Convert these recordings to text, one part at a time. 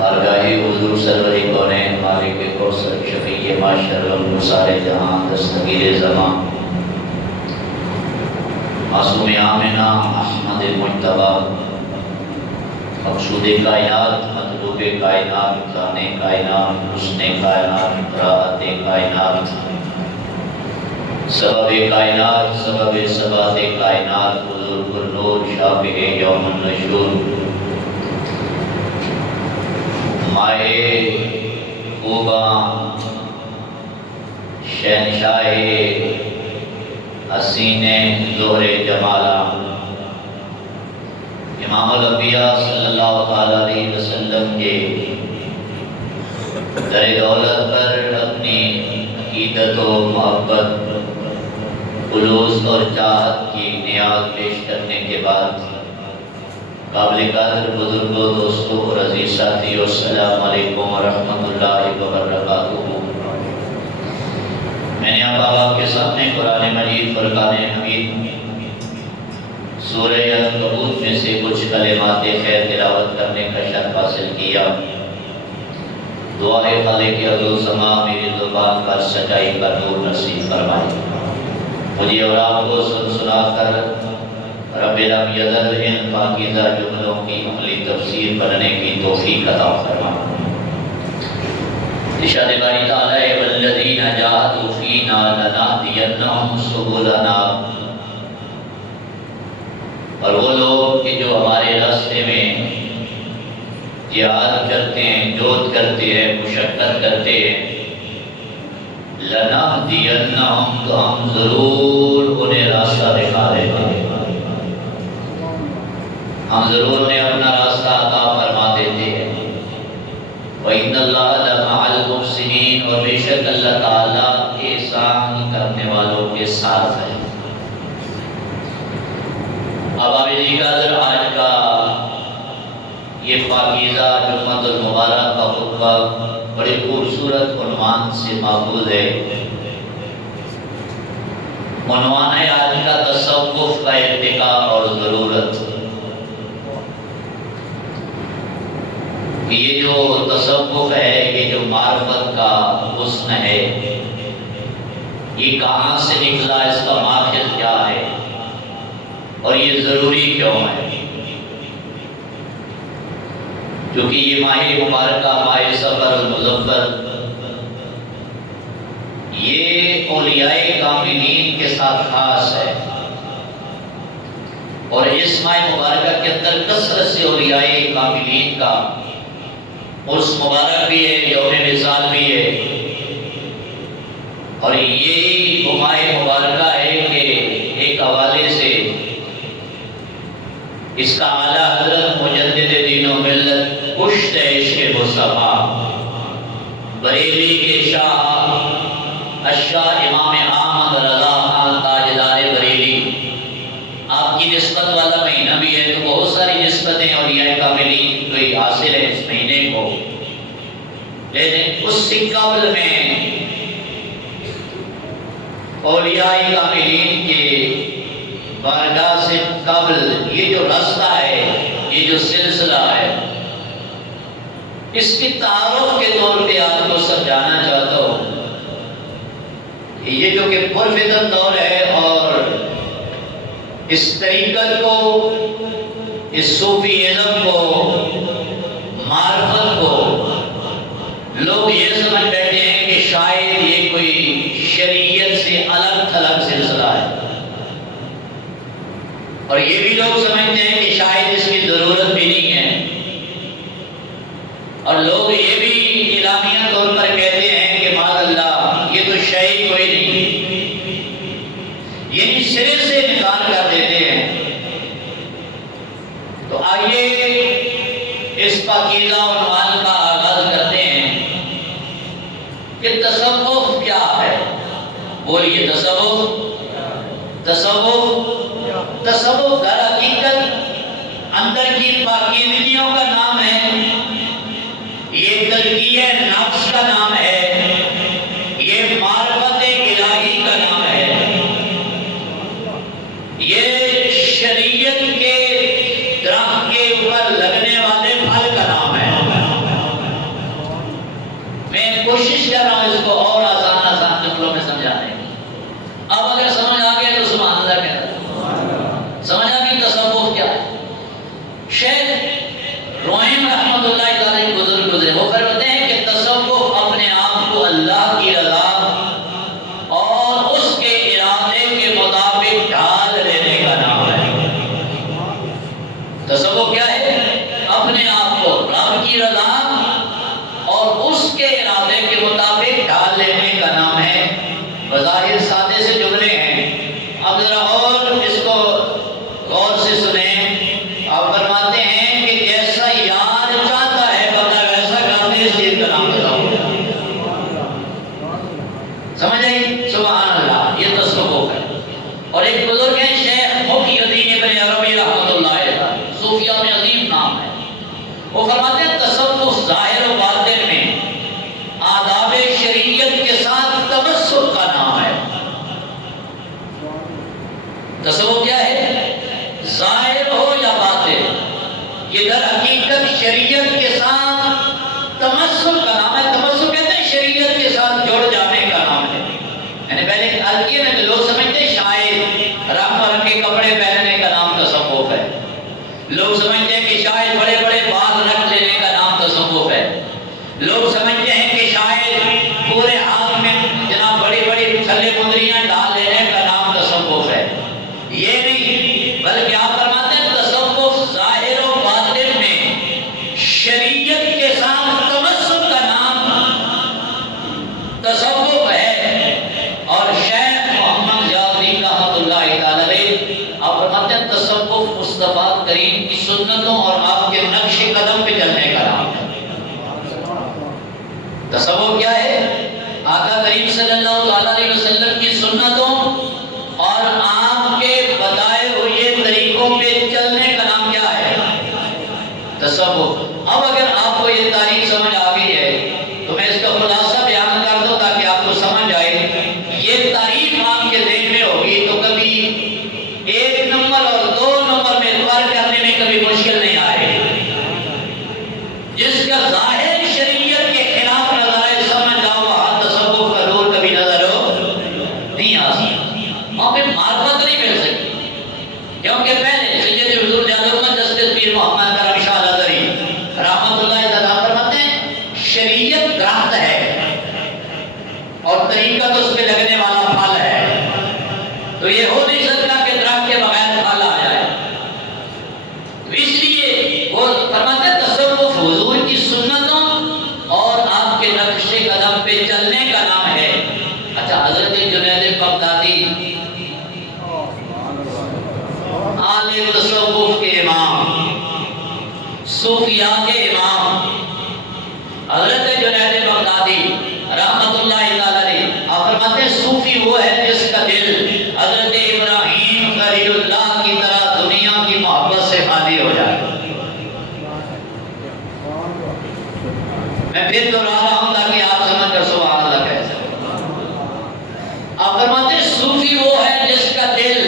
بارگاہ حضور سرور کونین مالک کوثر شفیع معاشر سارے جہاں دستگیر زمان معصوم آمنہ احمد مجتبی مقصود کائنات مطلوب کائنات خانے کائنات حسن کائنات راحت کائنات سبب کائنات سبب ثبات کائنات حضور النور شافع یوم النشور مائے خوباں شہنشاہ حسین ظہر جمالہ امام الانبیاء صلی اللہ علیہ وسلم کے در دولت پر اپنی عقیدت و محبت خلوص اور چاہت کی نیاز پیش کرنے کے بعد قابل قدر بزرگوں دوستوں اور عزیز ساتھیوں السلام علیکم ورحمۃ اللہ وبرکاتہ۔ میں نے اب آپ کے سامنے قرآن مجید فرقان حمید سورہ عنکبوت میں سے کچھ کلمات خیر تلاوت کرنے کا شرف حاصل کیا۔ دعا ہے خالق ارض-و-سما میری زبان پر سچائی کا نور نصیب فرمائے، مجھے اور آپ کو سن سنا کر رب لم یزل ان پاکیزہ جملوں کی عملی تفسیر پڑھنے کی توفیق عطا فرما۔ ارشاد باری تعالیٰ ہے والذین جاہدوا فینا لنہدینہم سبلنا، اور وہ لوگ کہ جو ہمارے راستے میں جہاد کرتے ہیں، جہد کرتے ہیں، مشقت کرتے ہیں، لنہدینہم، تو ہم ضرور انہیں راستہ دکھا دیں گے، ہم ضرور انہیں اپنا راستہ عطا فرما دیتے ہیں۔ وَإِنَّ اللَّهَ لَمَعَ الْمُحْسِنِينَ، اور بے شک اللہ تعالیٰ احسان کرنے والوں کے ساتھ ہے۔ اب آبی قادر آج کا یہ پاکیزہ جمعۃ المبارک کا خطبہ بڑے خوبصورت عنوان سے ماخوذ ہے۔ عنوان ہے آج کا تصوف کا ارتقا اور ضرورت۔ یہ جو تصوف ہے، یہ جو معرفت کا حسن ہے، یہ کہاں سے نکلا، اس کا ماخذ کیا ہے اور یہ ضروری کیوں ہے؟ کیونکہ یہ ماہ مبارکہ، ماہ سفر المظفر، یہ اولیاء کاملین کے ساتھ خاص ہے، اور اس ماہ مبارکہ کے اندر کثرت سے اولیاء کاملین کا عرس مبارک بھی ہے، یوم وصال بھی ہے، اور یہی ماہ مبارکہ ہے کہ ایک حوالے سے اس کا اعلیٰ حضرت مجدد دین و ملت پشت عشق مصطفیٰ بریلی کے شاہ الشاہ امام احمد رضا خان تاجدار بریلی، آپ کی نسبت والا مہینہ بھی ہے، تو بہت ساری نسبتیں اولیاء کاملین کوئی حاصل ہے اس مہینے کو، لیکن اس سے قبل میں اولیاء کاملین کے بارگاہ سے قبل یہ جو راستہ ہے، یہ جو سلسلہ ہے، اس کی تعارف کے طور پہ آپ کو سمجھانا چاہتا ہوں کہ یہ جو کہ پرفتن دور ہے، اور اس طریقت کو، اس صوفیزم کو، معرفت کو لوگ یہ سمجھ بیٹھے ہیں کہ شاید یہ کوئی شریعت سے الگ تھلگ سلسلہ ہے، اور یہ بھی لوگ سمجھتے ہیں کہ شاید اس کی ضرورت بھی نہیں ہے، اور لوگ یہ بھی اعلامیہ طور پر کہتے ہیں کہ معاذ اللہ یہ تو شے کوئی نہیں، یعنی سرے سے انکار کر دیتے ہیں۔ تو آئیے اس پاکیزہ عنوان کا آغاز کرتے ہیں کہ تصوف کیا ہے۔ بولیے تصوف، تصوف در حقیقت اندر کی پاکیزگیوں کا نام ہے، یہ تزکیہ نفس کا نام ہے، یہ معرفت الہی کا نام ہے، یہ شریعت کے درخت کے اوپر لگنے والے پھل کا نام ہے۔ میں کوشش کر رہا ہوں اس کو اور آسان جملوں میں سمجھانے کی۔ اب اگر سمجھ آ گیا تو سبحان اللہ کہنا، سمجھ آ گئی تصوف کیا ہے۔ شیخ روحیم رحمۃ اللہ علیہ بزرگ گزرے، وہ فرماتے ہیں کہ تصوف اپنے آپ کو اللہ کی رضا اور اس کے ارادے کے مطابق ڈھال لینے کا نام ہے۔ تصوف کیا ہے؟ اپنے آپ کو رب کی رضا اور اس کے ارادے کے مطابق ڈھال لینے کا نام ہے۔ بظاہر سادے سے جملے ہیں، اب ذرا اور اس کو غور سے سنیں۔ آپ فرماتے ہیں کہ جیسا یار چاہتا ہے بندہ ویسا کرنے، اس چیز کا نام تصوف۔ سمجھ آئی؟ سبحان اللہ، یہ تصوف ہے۔ اور ایک بزرگ ہیں شیخ محی الدین ابن عربی رحمۃ اللہ علیہ، صوفیہ میں عظیم نام ہے، وہ فرماتے ہیں تصوف ظاہر و باطن میں آداب شریعت کے ساتھ تمسک کا نام ہے۔ تصوف کیا ہے؟ ظاہر ہو یا باطن، یہ در حقیقت شریعت کے ساتھ تمسک کا نام ہے۔ تمسک کہتے ہیں شریعت کے ساتھ جڑ جانے کا نام ہے۔ یعنی پہلے عرقیہ میں لوگ سمجھتے ہیں شاید رنگ برنگ کے کپڑے پہننے کا نام تصوف ہے، لوگ سمجھتے ہیں کہ شاید بڑے بڑے تصوف کیا ہے؟ آقا کریم صلی اللہ علیہ وسلم کی سنتوں اور آپ کے بتائے ہوئے طریقوں پہ چلنے کا نام کیا ہے؟ تصوف۔ اب اگر آپ کو یہ تعریف سمجھ آ گئی ہے تو میں اس کا خلاصہ بیان کر دوں تاکہ آپ کو سمجھ آئے۔ یہ تعریف آپ کے ذہن میں ہوگی تو کبھی ایک نمبر اور دو نمبر میں فرق کرنے میں کبھی مشکل نہیں آئے۔ جس کا ظاہر شریعت کے خلاف نظر آئے سمجھ جاؤ وہاں تصوف کا دور کبھی نظر نہیں آ سکتا، وہاں پہ معرفت نہیں مل سکتی، کیونکہ پہلے سید حضور جادو میں جسٹس پیر محمد کرم شاہ لدری رحمت اللہ تعالیٰ فرماتے ہیں شریعت درخت ہے اور طریقت اس پہ لگنے والا پھل ہے، تو یہ ہو نہیں سکتا کہ درخت کے بغیر پھل آ جائے۔ تو اس لیے وہ فرماتے ہیں تصوف حضور کی سنتوں اور آپ کے نقش قدم پہ چلنے کا نام ہے۔ اچھا، حضرت جنید بغدادی عالم تصوف کے امام، صوفیاء کے امام حضرت جنید بغدادی رحمت اللہ علیہ آپ فرماتے ہیں صوفی وہ ہے جس کا دل حضرت ابراہیم خلیل اللہ کی طرح دنیا کی محبت سے خالی ہو جائے۔ میں پھر دہرا رہا ہوں تاکہ آپ سمجھ کر سبحان اللہ کہہ سکیں۔ آپ فرماتے ہیں صوفی وہ ہے جس کا دل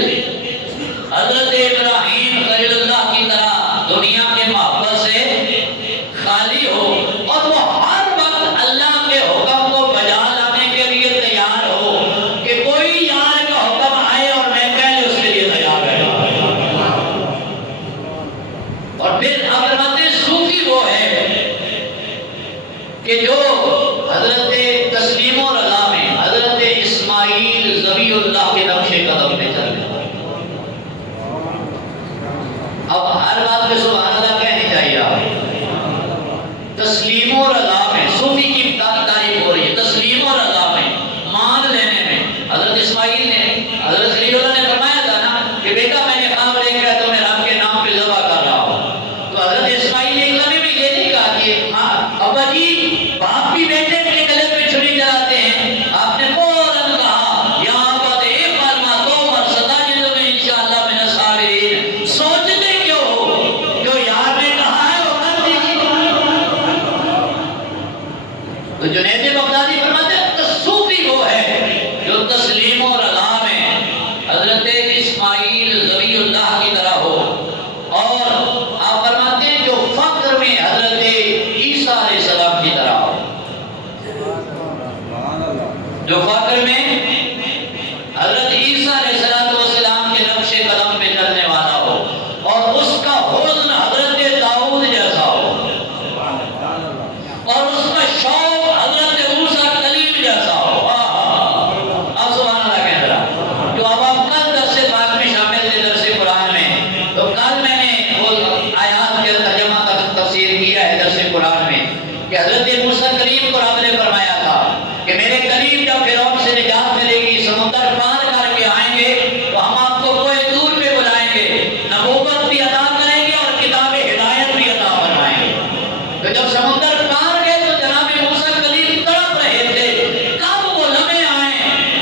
حضرت ابراہیم خلیل اللہ کی طرح دنیا کے محبت سے خالی ہو اور وہ ہر وقت اللہ کے حکم کو بجا لانے کے لیے تیار ہو کہ کوئی یار کا حکم آئے اور میں پہلے اس کے لیے تیار رہا۔ اور پھر اگر ماتے صوفی وہ ہے کہ جو حضرت تسلیم و رضا میں حضرت اسماعیل ذبیح اللہ کے نقش قدم پہ چل گیا۔ اب ہر بات پہ سبحان اللہ کہنی چاہیے آپ۔ تسلیم و رضا میں صوفی کی تعریف ہو رہی ہے، تسلیم و رضا میں، مان لینے میں۔ حضرت اسماعیل نے حضرت خلیل اللہ نے فرمایا تھا نا کہ بیٹا میں نے خواب دیکھا ہے تو میں رب کے نام پہ ذبح کر رہا ہوں، تو حضرت اسماعیل نے ایک لمحے میں یہ نہیں کہا کہ ابا جی باپ بھی بیٹے کے گلے پہ چھری چلاتے ہیں، آپ نے فوراً کہا یا ابا اے فرما تو مرصدہ جنوں میں انشاءاللہ من الصابرین۔ سوچتے کیوں ہو جو یار نے کہا ہے وہ کر دیجیے۔ تو جنید بغدادی فرماتے ہیں تصوفی وہ ہے جو تسلیم و رضا میں حضرت اسماعیل ذبیح اللہ کی طرح ہو، اور آپ فرماتے ہیں جو فقر میں حضرت عیسیٰ علیہ السلام کی طرح ہو، جو فقر میں حضرت عیسیٰ علیہ السلام کے نقش قدم پہ چلنے والا ہو، اور اس کا حزن حضرت داؤد جیسا ہو، اور اس کا شوق حضرت موسیٰ کلیم جیسا ہو۔ آپ سبحان اللہ کہہ رہا جو اب آپ کل درس پاک میں شامل تھے درس قرآن میں، تو کل میں نے وہ آیات کے ترجمہ تفسیر کیا ہے درس قرآن میں کہ حضرت موسیٰ کلیم کو رب نے فرمایا تھا کہ میرے کلیم جب فرعون سے نجات ملے گی، سمندر پار کر کے آئیں گے تو ہم آپ کو کوہ طور پہ بلائیں گے، نبوت بھی عطا کریں گے اور کتاب ہدایت بھی عطا فرمائیں گے۔ تو جب سمندر پار گئے تو جناب موسیٰ کلیم تڑپ رہے تھے کب وہ لمحے آئیں،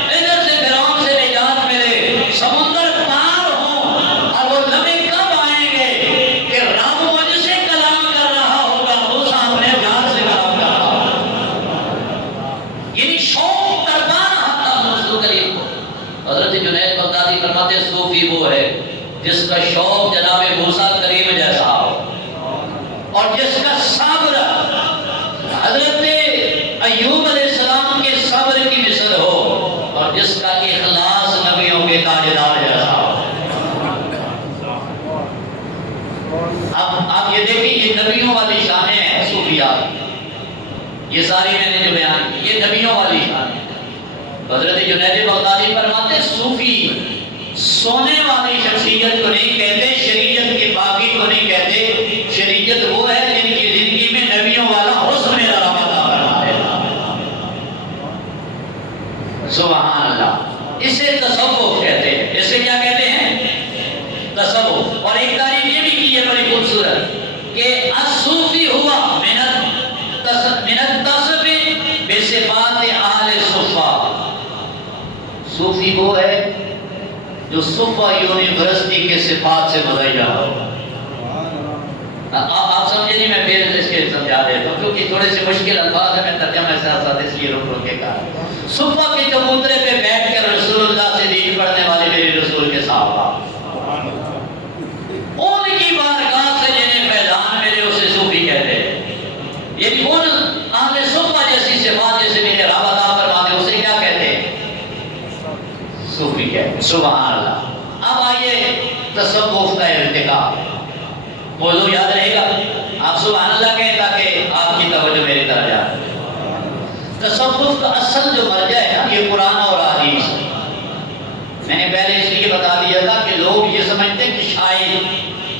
ادھر سے فرعون سے نجات ملے، سمندر پار ہوں، اور وہ لمحے کب آئیں گے کہ رب مجھ سے کلام کر رہا ہوگا، موسیٰ اپنے جان سے کلام کر رہا ہوگا۔ یعنی شوق کرتا رہا تھا موسیٰ کلیم کو۔ حضرت جنید بغدادی فرماتے ہیں صوفی وہ ہے جس کا شوق جناب موسیٰ کلیم جیسا ہو، اور جس کا صبر حضرت ایوب علیہ السلام کے صبر کی مثل ہو، اور جس کا اخلاص نبیوں کے تاجدار جیسا ہو۔ اب آپ یہ دیکھیں یہ نبیوں والی شانیں ہیں صوفیاء، یہ ساری میں نے جو بیان کی یہ نبیوں والی شانیں۔ حضرت جنید بغدادی فرماتے صوفی سونے والی شخصیت کو نہیں کہتے، شریعت کے باغی کو نہیں کہتے، شریعت وہ ہے جن کی زندگی میں نبیوں والا حسن رمضان بنا ہے۔ سبحان اللہ، اسے تصوف کہتے ہیں۔ اسے کیا کہتے ہیں؟ تصوف۔ اور ایک تعریف یہ بھی کی ہے بڑی خوبصورت کہ الصوفی ہوا من التصوف صوفی وہ ہے جو صفا یونیورسٹی کے صفات سے مزیہ ہو۔ آپ سمجھے نہیں، میں پھر اس کے سمجھا دیتا ہوں کیونکہ تھوڑے سے مشکل الفاظ ہیں، میں ترجمہ ساتھ ساتھ اس لیے رک کے کہا۔ صفا کے چبوترے پہ بیٹھ کر رسول اللہ سے دین پڑھنے والے میرے رسول کے صحابہ، ان کی بارگاہ سے جنہیں فیضان ملے اسے صوفی کہتے ہیں۔ یعنی ان اہل صفا جیسی صفات جیسے میرے رب عطا فرماتے اسے کیا کہتے ہیں؟ صوفی کہتے ہیں۔ سبحان اللہ۔ اب آئیے تصوف کا ارتقا، موضوع یاد رہے گا، آپ سبحان اللہ کہیں تاکہ آپ کی توجہ میری طرف جائے۔ تصوف کا اصل جو مرجع ہے نا یہ قرآن اور حدیث ہے۔ میں نے پہلے اس لیے بتا دیا تھا کہ لوگ یہ سمجھتے ہیں کہ شاید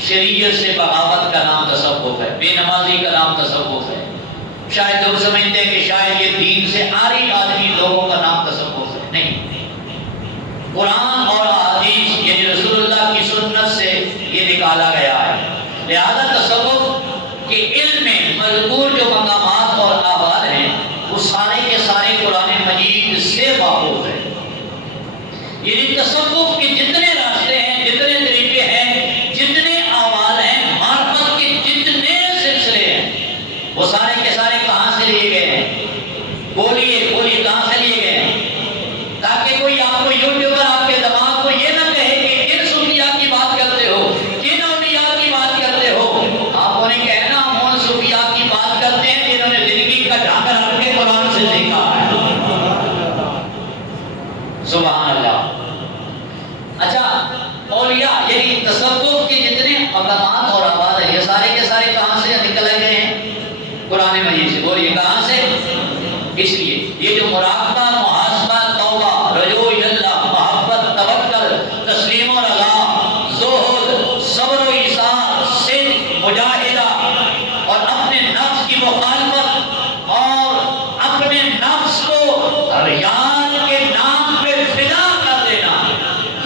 شریعت سے بغاوت کا نام تصوف ہے، بے نمازی کا نام تصوف ہے، شاید لوگ سمجھتے ہیں کہ شاید یہ دین سے عاری آدمی لوگوں کا نام تصوف ہے۔ نہیں، قرآن اور حدیث یعنی رسول اللہ کی سنت سے یہ نکالا گیا ہے۔ لہذا تصوف کے علم میں مذکور جو مقامات اور احوال ہیں وہ سارے کے سارے قرآن مجید سے ماخوذ ہیں۔ یعنی تصوف کے جتنے راستے ہیں، جتنے طریقے ہیں، جتنے احوال ہیں، معرفت کے جتنے سلسلے ہیں، وہ سارے کے سارے کہاں سے لیے گئے ہیں؟ بولیے کہاں سے لیے گئے ہیں؟ تاکہ کوئی آپ کو یوٹیوبر آپ کے دماغ کو یہ نہ کہے کہ کن صوفیات کی بات کرتے ہو، کن اولیاء کی بات کرتے ہو۔ آپ انہیں کہنا ہم ان صوفیات کی بات کرتے ہیں جنہوں نے زندگی کا ڈھانگا رکھ کے قرآن سے سیکھا ہے۔ سبحان اللہ۔ اچھا، اولیاء یعنی تصوف کے جتنے مقامات اور آباد ہیں یہ سارے کے سارے کہاں سے نکل گئے ہیں؟ قرآن مجید سے۔ بولیے کہاں سے؟ اس لیے یہ جو مراقبہ، محاسبہ، توبہ، رجوع اللہ، محبت، توکل، تسلیم و رضا، زہد، صبر و ایثار، صدق، مجاہدہ اور اپنے نفس کی مخالفت اور اپنے نفس کو ریاض کے نام پہ فدا کر دینا،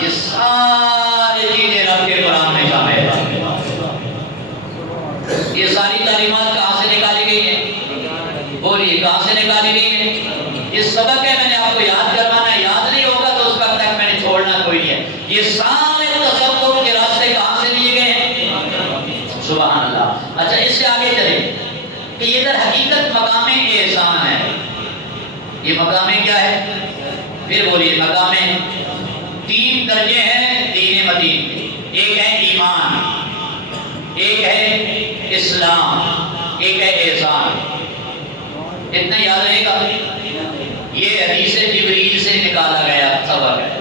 یہ ساری چیزیں رب کے قرآن میں شامل ہیں۔ یہ ساری تعلیمات کہاں سے نکالی گئی ہیں؟ بولیے کہاں سے نکالی گئی ہیں؟ یہ سبق ہے، میں نے آپ کو یاد کروانا ہے، یاد نہیں ہوگا تو اس وقت تک میں نے چھوڑنا کوئی نہیں ہے۔ یہ سارے تصوف کے راستے کہاں سے لیے گئے ہیں؟ سبحان اللہ۔ اچھا، اس سے آگے چلیں کہ یہ در حقیقت مقام احسان ہے۔ یہ مقام کیا ہے؟ پھر بولیے مقام۔ تین درجے ہیں دین مدین کے، ایک ہے ایمان، ایک ہے اسلام، ایک ہے احسان۔ اتنا یاد رہے گا، یہ حدیث جبریل سے نکالا گیا سبق ہے۔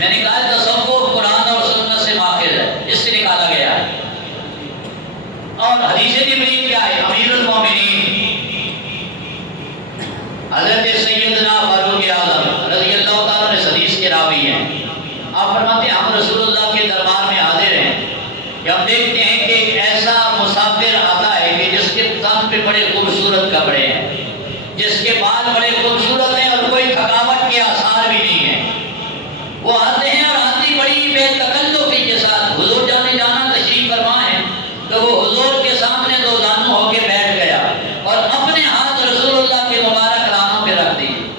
میں نے کہا تصوف قرآن اور سنت سے ماخذ ہے، اس سے نکالا گیا ہے۔ اور حدیث جبریل کیا ہے؟ امیر المومنین حضرت سیدنا فاروق اعظم رضی اللہ تعالیٰ عنہ حدیث کے راوی ہیں۔ آپ فرماتے ہیں ہم رسول اللہ کے دربار میں حاضر ہیں کہ ہم دیکھتے ہیں کہ ایک ایسا مسافر آتا ہے کہ جس کے تن پہ بڑے خوبصورت کپڑے ہیں، جس کے بال بڑے خوبصورت ہیں اور کوئی تھکاوٹ کے آثار بھی نہیں ہیں۔ وہ آتے ہیں اور آتی بڑی بے تکلفی کے ساتھ حضور جانا تشریف فرما ہے تو وہ حضور کے سامنے دو زانو ہو کے بیٹھ گیا اور اپنے ہاتھ رسول اللہ کے مبارک رانوں پہ رکھ دیے۔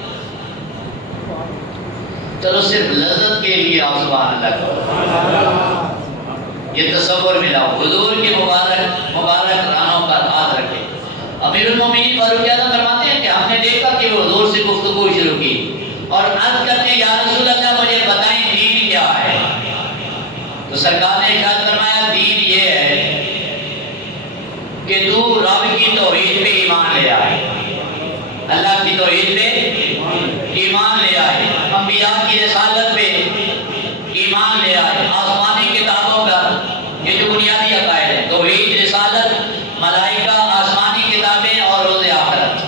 چلو صرف لذت کے لیے آپ سبحان اللہ کرو، یہ تصور ملا حضور کے مبارک رانوں پر ہاتھ رکھے۔ امیر المومنین فاروق اعظم فرماتے ہیں کہ ہم نے دیکھا کہ وہ حضور سے گفتگو شروع کی اور عرض کرتے ہیں یا رسول اللہ مجھے بتائیں دین کیا ہے؟ تو سرکار نے ارشاد فرمایا دین یہ ہے کہ تو رب کی توحید پہ ایمان لے آئے، اللہ کی توحید پہ ایمان لے آئے، انبیاء کی رسالت پہ ایمان لے آئے، آسمانی کتابوں پر یہ جو بنیادی عقائد ہے توحید، رسالت، ملائکہ، آسمانی کتابیں اور روز آخرت۔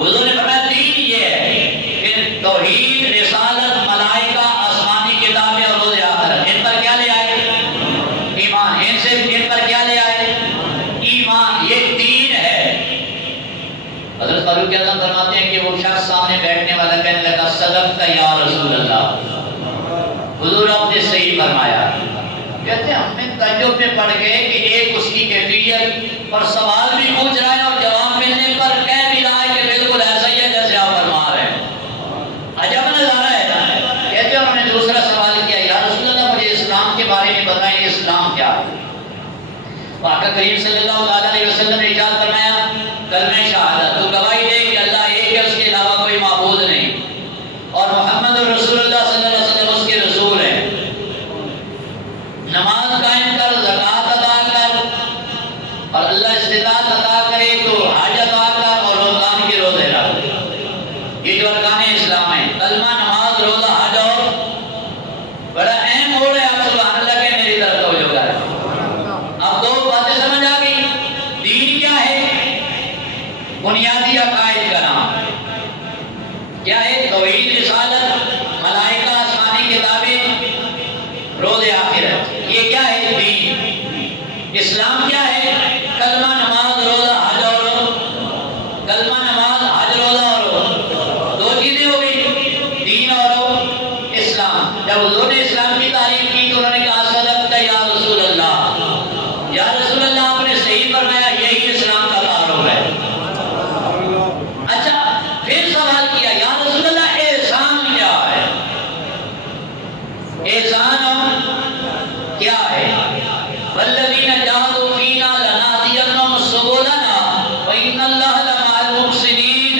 حضور نے فرمایا دین یہ ہے کہ توحید، رسالت، ملائکہ، آسمانی کتابیں اور روز آخرت، ان پر کیا لے آئے؟ ایمان۔ ان پر کیا لے آئے؟ ایمان۔ یہ دین ہے۔ حضرت فاروق اعظم فرماتے ہیں کہ وہ شخص سامنے بیٹھنے والا کہنے لگا صدقت یا رسول اللہ، حضور آپ نے صحیح فرمایا۔ کہتے ہیں ہم نے تعجب میں پڑ گئے کہ ایک اس کی کیفیت پر سوال بھی پوچھ رہا ہے اور جواب ملنے پر کہہ بھی رہا ہے کہ بالکل ایسا ہی ہے جیسے آپ فرما رہے ہیں۔ عجب نظارہ آقا کریم صلی اللہ علیہ وسلم نے ارشاد فرمایا کلمہ شہادت، تو گواہی دے کہ اللہ ایک ہے، اس کے علاوہ کوئی معبود نہیں، اور محمد رسول اللہ صلی اللہ علیہ وسلم اس کے رسول ہیں۔ نماز قائم کر، زکوٰۃ ادا کر، اور اللہ استطاعت عطا کرے تو حج ادا کر اور رمضان کے روزے رکھ۔ یہ جو ارکان اسلام ہیں، کلمہ، نماز، روزہ، حج، اور بڑا اہم ہو رہا ہے۔ آپ سبحان اللہ کہ میری طرف توجہ کریں۔ اب دو باتیں سمجھ آ گئی۔ دین کیا ہے؟ بنیادی عقائد کا نام کیا ہے؟ توحید، رسالت، ملائکہ، آسمانی کتابیں، روز آخرت، یہ کیا ہے؟ دین۔ اسلام کیا ہے؟ کلمہ، نماز، روزہ، حج، اور کلمہ، نماز، حج، روزہ اور دو چیزیں ہو گئی، دین اور اسلام۔ جب حضور نے اسلام کی تعریف کی تو انہوں نے کہا صدقت یا رسول اللہ، یا رسول اللہ آپ نے صحیح فرمایا، یہی اسلام کا تعارف ہے۔ اچھا، پھر سوال کیا یا رسول اللہ احسان کیا ہے؟ احسان کیا ہے؟ والذین جاہدوا فینا لنہدینہم سبلنا وان اللہ لمع المحسنین۔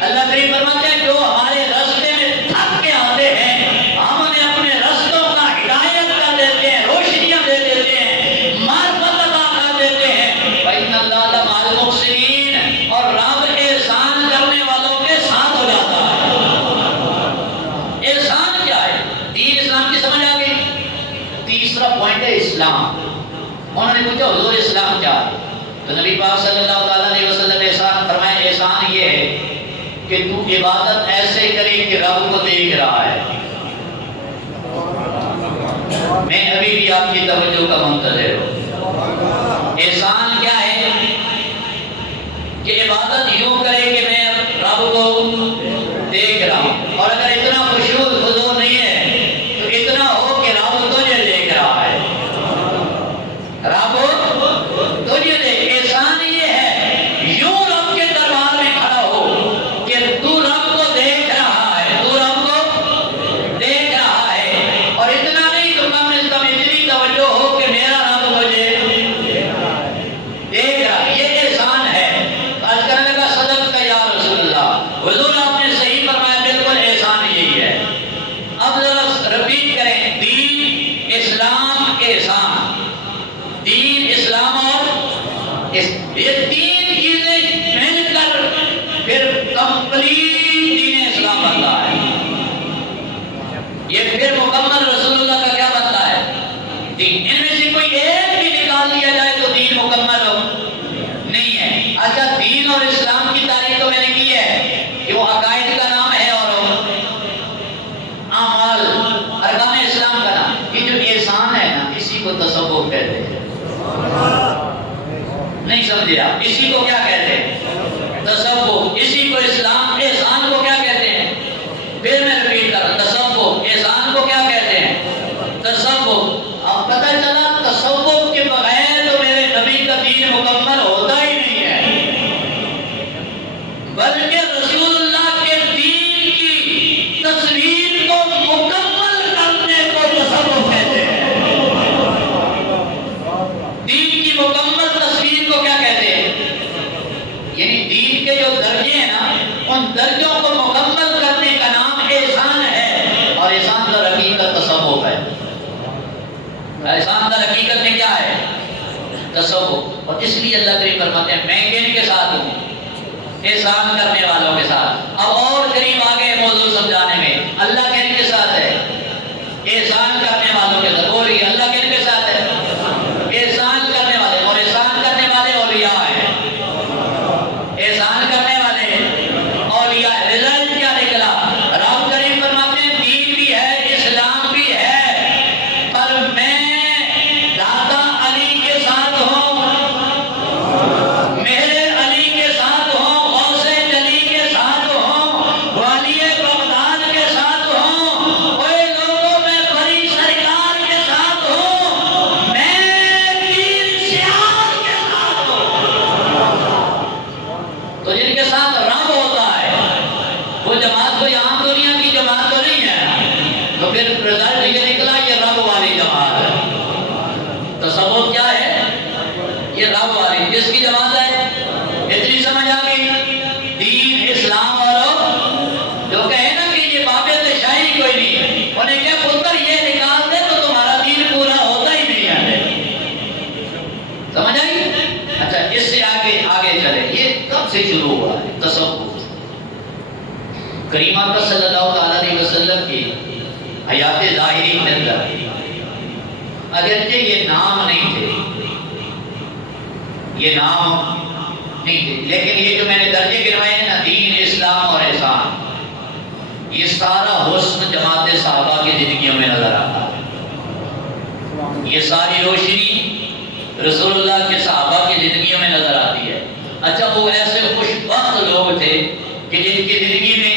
اللہ کریم فرماتے ہیں جو ہمارے راستے میں تھک کے آتے ہیں، ہم انہیں اپنے راستوں کا ہدایت کر دیتے ہیں، روشنیاں دے دیتے ہیں، معرفت عطا کر دیتے ہیں۔ وان اللہ لمع المحسنین، اور رب احسان کرنے والوں کے ساتھ ہو جاتا ہے۔ احسان کیا ہے؟ دین اسلام کی سمجھ آ گئی۔ تیسرا پوائنٹ ہے اسلام۔ انہوں نے پوچھا حضور اسلام کیا ہے؟ تو نبی پاک صلی اللہ علیہ وسلم نے احسان فرمایا احسان یہ ہے کہ تو عبادت ایسے کرے کہ رب کو دیکھ رہا ہے۔ میں ابھی بھی آپ کی توجہ کا منتظر ہوں۔ احسان کیا ہے؟ کہ عبادت یوں کرے کہ میں رب کو دیکھ رہا ہوں، اور اگر اتنا خشوع حضور نہیں ہے تو اتنا ہو کہ رب تجھے دیکھ رہا ہے، رب تجھے دیکھ۔ احسان یہ ہے یوں رب کے دربار میں کھڑا ہو کہ تو رب کو دیکھ رہا ہے، تو رب کو دیکھ رہا ہے، اور اتنا نہیں تو کم از کم اتنی توجہ ہو کہ میرا رب مجھے دیکھ رہا ہے۔ یہ احسان ہے۔ آج کرنے کا صدقت یا رسول اللہ، حضور آپ نے صحیح فرمایا، بالکل احسان یہی ہے۔ اب ذرا رپیٹ کریں، دین، اسلام، احسان۔ دین، اسلام اور یہ تین چیزیں مل کر پھر کمپلیٹ دین اسلام بنتا ہے۔ یہ پھر مکمل رسول اللہ کا کیا بنتا ہے؟ دین۔ ان میں سے کوئی ایک بھی نکال دیا جائے تو دین مکمل نہیں ہے۔ اچھا، دین اور اسلام کی تعریف تو میں نے کی ہے کہ وہ عقائد کا نام ہے اور اعمال، ارکان اسلام کا نام۔ یہ جو احسان ہے نا، اسی کو تصوف کہتے ہیں۔ نہیں سمجھے آپ؟ اسی کو کیا کہتے ہیں؟ تصوف۔ اسی کو اسلام، احسان کو کیا کہتے ہیں؟ پھر میں رپیٹ کر رہا ہوں، تصوف۔ احسان کو کیا کہتے ہیں؟ تصوف۔ اب پتہ چلا تصوف کے بغیر تو میرے نبی کا دین مکمل ہوتا ہی نہیں ہے، بلکہ رسول اللہ کے دین کی تصویر کو مکمل کرنے کو تصوف کہتے ہیں۔ دین کی مکمل تصویر کو کیا کہتے ہیں؟ یعنی دین کے جو درجے ہیں نا، ان درجوں کو مکمل کرنے کا نام احسان ہے، اور احسان در حقیقت تصوف ہے۔ احسان در حقیقت میں کیا ہے؟ تصوف۔ اور اس لیے اللہ کریم فرماتے ہیں میں کن کے ساتھ ہوں؟ احسان کرنے والوں کے ساتھ۔ اب اور قریب آگے موضوع سمجھانے میں، اللہ کن کے ساتھ ہے؟ احسان کرنے والوں کے ساتھ۔ بولیے اللہ کن کے ساتھ ہے؟ احسان کرنے والے، اور احسان کرنے والے اولیاء ہیں۔ احسان کرنے والے اولیاء۔ رزلٹ کیا نکلا؟ رب کریم فرماتے ہیں دین بھی ہے، اسلام بھی ہے، پر میں دادا علی کے ساتھ ہوں، میرے علی کے ساتھ ہوں، غوث جلی کے ساتھ ہوں، سے شروع ہوا ہے تصوف۔ کریم آقا صلی اللہ تعالیٰ علیہ وسلم کی حیات ظاہری کے اندر اگرچہ یہ نام نہیں تھے، یہ نام نہیں تھے، لیکن یہ جو میں نے درجے گنوائے ہیں نا، دین، اسلام اور احسان، یہ سارا حسن جماعت صحابہ کی زندگیوں میں نظر آتا ہے۔ یہ ساری روشنی رسول اللہ کے صحابہ کی زندگیوں میں نظر آتی ہے۔ اچھا، وہ ایسے خوش بخت لوگ تھے کہ جن کی زندگی میں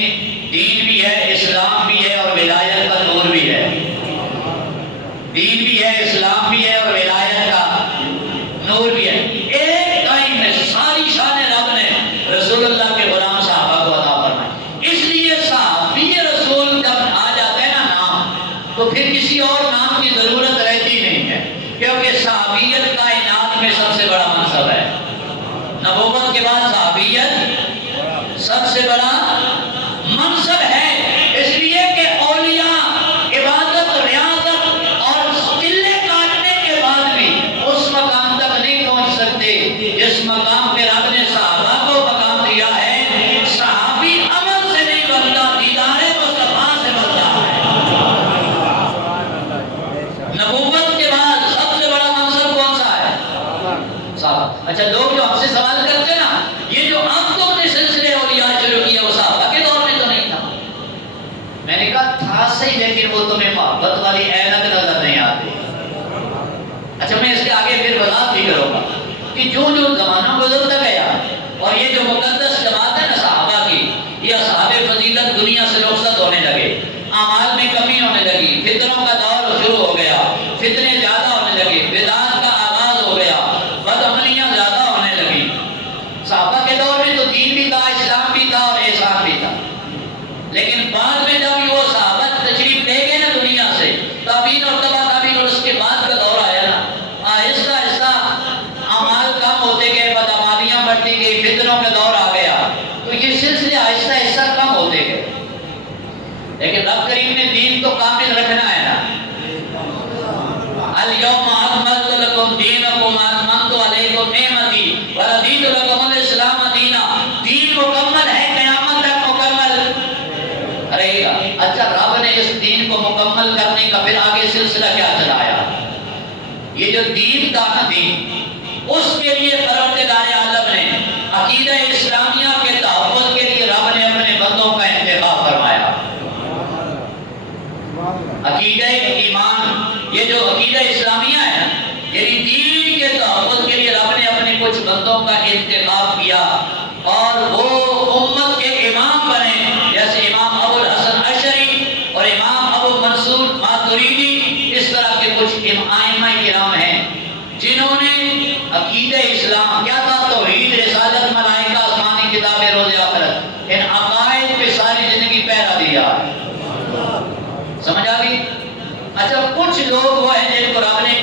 دین بھی ہے، اسلام بھی ہے اور ولایت کا نور بھی ہے۔ دین بھی ہے، اسلام بھی ہے اور ولایت کا نور بھی ہے۔ ایک ٹائم میں ساری شان رب نے رسول اللہ کے غلام صحابہ کو عطا فرمائی۔ اس لیے صحابی رسول جب آ جاتا ہے نا نام، تو پھر کسی اور نام کی ضرورت رہتی نہیں ہے، کیونکہ صحابیت کائنات میں سب سے بڑا منصب ہے۔ نبوت کے بعد صحابیت سب سے بڑا منصب ہے، اس لیے کہ اولیاء عبادت، ریاضت اور قلے کاٹنے کے بعد بھی اس مقام تک نہیں پہنچ سکتے جس مقام پہ رب نے صحابہ کو مقام دیا ہے۔ صحابی عمل سے نہیں بنتا، دیدار مصطفیٰ سے بنتا ہے۔ نبوت کے بعد سب سے بڑا منصب کون سا ہے؟ صحابہ۔ اچھا، لوگ جو ہم سے سوال کرتے ہیں نا، یہ جو اب تم نے سلسلے اولیاء شروع کیا وہ صحابہ کے دور میں تو نہیں تھا۔ میں نے کہا تھا صحیح، لیکن وہ تمہیں محبت والی اینت نظر نہیں آتی۔ اچھا، میں اس کے آگے پھر وضاحت بھی کروں گا کہ جو زمانہ گزرتا گیا اور یہ جو مقدس جماعت ہے نا صحابہ کی، یہ اصحاب فضیلت دنیا سے رخصت ہونے لگے، اعمال میں کمی ہونے لگی، فتنوں کا دور شروع ہو گیا، فتنے زیادہ ہونے لگے، بدعات کا آغاز ہو گیا، بدعملیاں زیادہ ہونے لگی۔ صحابہ کے دور میں تو دین بھی تھا، اسلام بھی تھا اور احسان بھی تھا، لیکن بعد میں جب وہ صحابہ تشریف لے گئے نا دنیا سے، تابعین اور تبع تابعین اور اس کے بعد کا دور آیا نا، آہستہ آہستہ اعمال کم ہوتے گئے، بدعمالیاں بڑھتی گئی، فتنوں کا دور آ گیا، تو یہ سلسلے آہستہ آہستہ کم ہوتے گئے۔ لیکن رب کریم نے دین تو کامل رکھنا ہے نا۔ اليوم اکملت لکم دینکم واتممت علیکم نعمتی ورضیت لکم الاسلام دینا۔ دین مکمل ہے، قیامت تک مکمل رہے گا۔ اچھا، رب نے اس دین کو مکمل کرنے کا پھر آگے سلسلہ کیا چلایا؟ یہ جو دین تھا نا، دین، اس کے لیے پروردگار عالم نے عقیدہ اسلامیہ کے تحفظ کے لیے رب نے اپنے بندوں کا انتخاب فرمایا۔ عقیدہ ایمان، یہ جو عقیدہ اسلامیہ ہے، یعنی دین کے تحفظ کے لیے رب نے اپنے کچھ بندوں کا انتخاب کیا اور وہ امت کے امام بنے، جیسے امام ابو الحسن اشعری اور امام ابو منصور ماتریدی۔ اس طرح کے کچھ ائمہ کرام ہیں جنہوں نے عقیدہ اسلام کیا تھا، توحید، رسالت، ملائکہ، آسمانی کتابیں، روز آخرت، ان عقائد پہ ساری زندگی پہرا دیا۔ سمجھ آ گئی؟ اچھا، کچھ لوگ وہ ہیں جن کو رب نے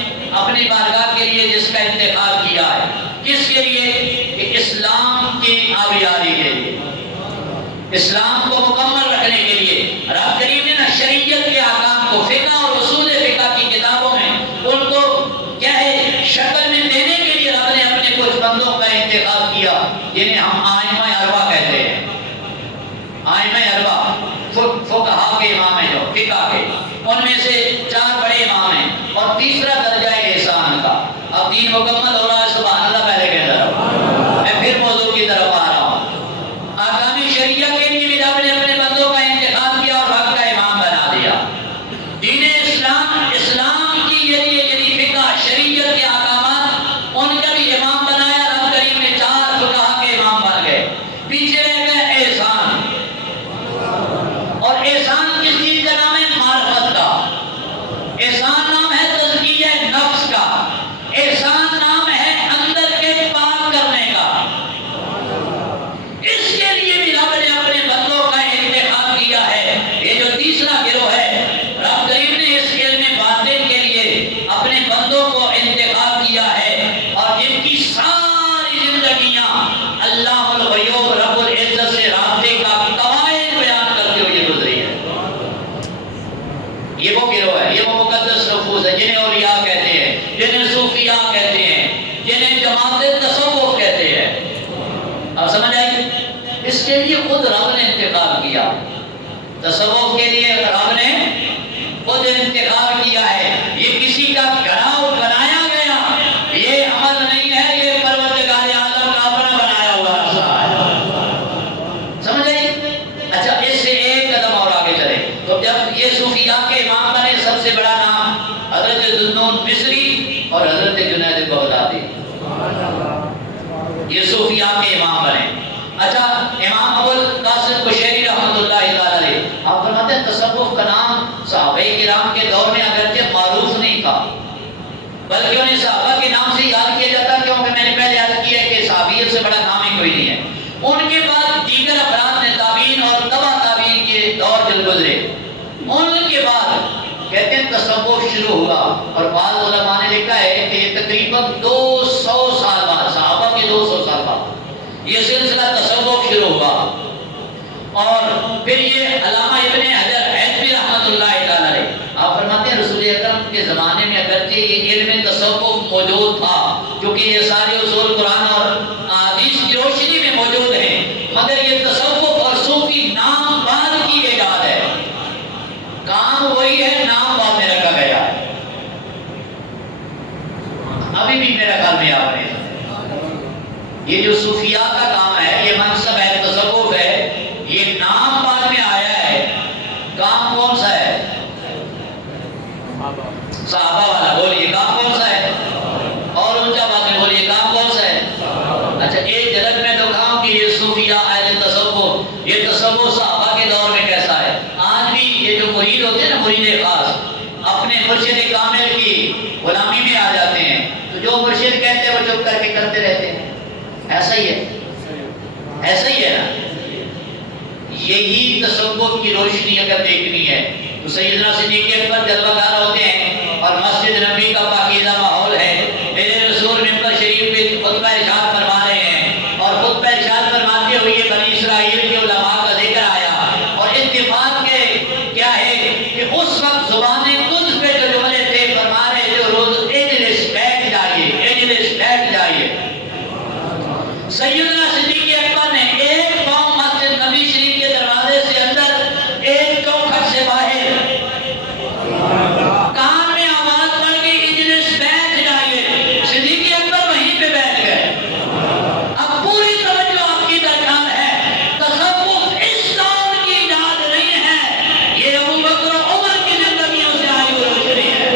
اپنی بارگاہ کے لیے جس کا انتخاب کیا ہے، کس کے لیے؟ کہ اسلام کی آبیاری کے لیے، اسلام کو مکمل رکھنے کے لیے۔ رب کریم نے نا شریعت کے احکام کو فقہ اور اصول فقہ کی کتابوں میں ان کو کیا ہے شکل میں دینے کے لیے رب نے اپنے کچھ بندوں کا انتخاب کیا، جنہیں ہم ائمہ اربعہ کہتے ہیں۔ ائمہ اربعہ فقہا کے امام ہیں، جو فقہ کے، ان میں سے 4 بڑے امام ہیں اور تیسرا درجہ ہے احسان کا۔ اب دین مکمل ہو رہا ہے، سبحان اللہ پہلے کے طرف، میں پھر موضوع کی طرف آ رہا ہوں۔ احکام شریعہ کے لیے بھی رب نے اپنے بندوں کا انتخاب کیا اور حق کا امام بنا دیا۔ دین اسلام، اسلام کی یعنی فقہ شریعت کے احکامات، ان کا بھی امام بنایا رب کریم نے، 4 فقہا کے امام بن گئے۔ پیچھے رہ گئے احسان، اور احسان کس چیز کا نام ہے؟ معرفت کا۔ احسان نام ہے تزکیہ نفس کا، احسان نام ہے اندر کے پاک کرنے کا۔ اس کے لیے بھی رب نے اپنے بندوں کا انتخاب کیا ہے۔ یہ جو تیسرا گروہ ہے، رب کریم نے اس علم باطن کے لیے اپنے بندوں کو انتخاب کیا ہے، اور جن کی ساری زندگیاں اللہ الغیوب رب العزت سے رابطے کا قواعد بیان کرتے ہوئے گزری ہے۔ یہ وہ گروہ ہے، یہ وہ مقدس نفوس ہے جنہیں اولیاء کہتے ہیں، جنہیں صوفیاء کہتے ہیں، جنہیں جماعت تصوف کہتے ہیں۔ اب سمجھ آئی کے لیے خود رب نے انتخاب کیا، تصوف کے لیے رب نے خود انتخاب کیا ہے، یہ کسی کا گھراؤ بنایا گیا، یہ عمل نہیں ہے، یہ پروردگار عالم کا اپنا بنایا ہوا راستہ ہے، سمجھ آئی؟ اچھا اس سے ایک قدم اور آگے چلے تو جب یہ صوفیاء کے امام بنے، سب سے بڑا نام حضرت ذوالنون مصری اور حضرت جنید بغدادی، یہ صوفیاء کے امام بنے۔ اچھا امام ابو القاسم قشیری رحمۃ اللہ تعالی علیہ، آپ فرماتے ہیں تصوف کا نام صحابہ کرام کے دور میں اگرچہ معروف نہیں تھا، بلکہ انہیں صحابہ کے نام سے یاد کیا جاتا، کیونکہ میں نے پہلے یاد کیا کہ صحابیت سے بڑا نام ہی کوئی نہیں ہے۔ ان کے بعد دیگر افراد نے تابعین اور تبع تابعین کے دور جل گزرے، ان کے بعد کہتے ہیں تصوف شروع ہوا، اور بعض علماء نے لکھا ہے کہ یہ تقریباً 200 سال بعد، صحابہ کے 200 سال بعد یہ سلسلہ تصوف شروع ہوا، اور پھر یہ علامہ ابن حجر حیثمی رحمۃ اللہ تعالی علیہ، آپ فرماتے ہیں رسول اکرم کے زمانے میں اگرچہ یہ علم تصوف موجود تھا، کیونکہ یہ سارے اصول قرآن اور حدیث کی روشنی میں موجود ہیں، مگر یہ تصوف اور صوفی نام بعد کی ایجاد ہے، کام وہی ہے، نام بعد میں رکھا گیا ہے۔ ابھی بھی میرا خیال میں آپ نے یہ جو صوفیاء کا کام ہے، یہ منصب ہے، تصوف ہے، یہ نام بعد میں آیا ہے، کام کون سا ہے؟ صحابہ والا، بولیے کام کون سا ہے؟ اور اونچا بات میں بولیے کام کون سا ہے؟ اچھا ایک جھلک میں تو کہا کہ یہ صوفیاء اہل تصوف، یہ تصوف صحابہ کے دور میں کیسا ہے؟ آج بھی یہ جو مرید ہوتے ہیں نا، مرید خاص اپنے مرشد کامل کی غلامی میں آ جاتے ہیں، تو جو مرشد کہتے ہیں وہ چپ کر کے کرتے رہتے ہیں، ایسا ہی ہے، ایسا ہی ہے نا۔ یہی تصوف کی روشنی اگر دیکھنی ہے تو سیدنا صدیق اکبر جلوہ گار ہوتے ہیں، اور مسجد نبی کا پاکیزہ ماحول ہے، میرے رسول ممبر شریف پہ خطبہ ارشاد فرما رہے ہیں، اور خطبہ ارشاد فرماتے ہوئے بنی اسرائیل کے علماء کا ذکر آیا، اور اتفاق کے کیا ہے کہ اس وقت زبان قدس پہ جو جملے تھے فرما رہے تھے، روز اجلس بیٹھ جائیے، اجلس بیٹھ جائیے۔ سیدنا صدیق اکبر نے ایک پاؤں مسجد نبی شریف کے دروازے سے اندر، ایک چوکھٹ سے باہر، کان میں آواز پڑ گئی اجلس بیٹھ جائیے، صدیق اکبر وہیں پہ بیٹھ گئے۔ اب پوری توجہ آپ کی درکار ہے، تصوف اس دور کی ایجاد نہیں ہے، یہ ابو بکر و عمر کی زندگیوں سے آئی ہوئی روشنی ہے۔